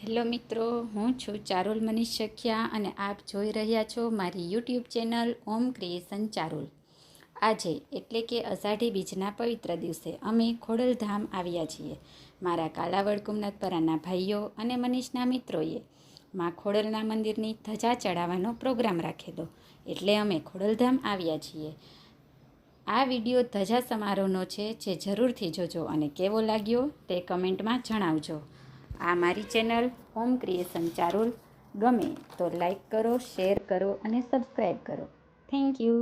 હેલો મિત્રો, હું છું ચારુલ મનીષ સખિયા અને આપ જોઈ રહ્યા છો મારી યુટ્યુબ ચેનલ ઓમ ક્રિએશન ચારુલ. આજે એટલે કે અષાઢી બીજના પવિત્ર દિવસે અમે ખોડલધામ આવ્યા છીએ. મારા કાલાવડ કુમનતપરાના ભાઈઓ અને મનીષના મિત્રોએ માં ખોડલના મંદિરની ધજા ચડાવવાનો પ્રોગ્રામ રાખેલો, એટલે અમે ખોડલધામ આવ્યા છીએ. આ વિડીયો ધજા સમારોહનો છે, જે જરૂરથી જોજો અને કેવો લાગ્યો તે કમેન્ટમાં જણાવજો. આ મારી ચેનલ હોમ ક્રિએશન ચારુલ ગમે તો લાઈક કરો, શેર કરો અને સબસ્ક્રાઈબ કરો. Thank you.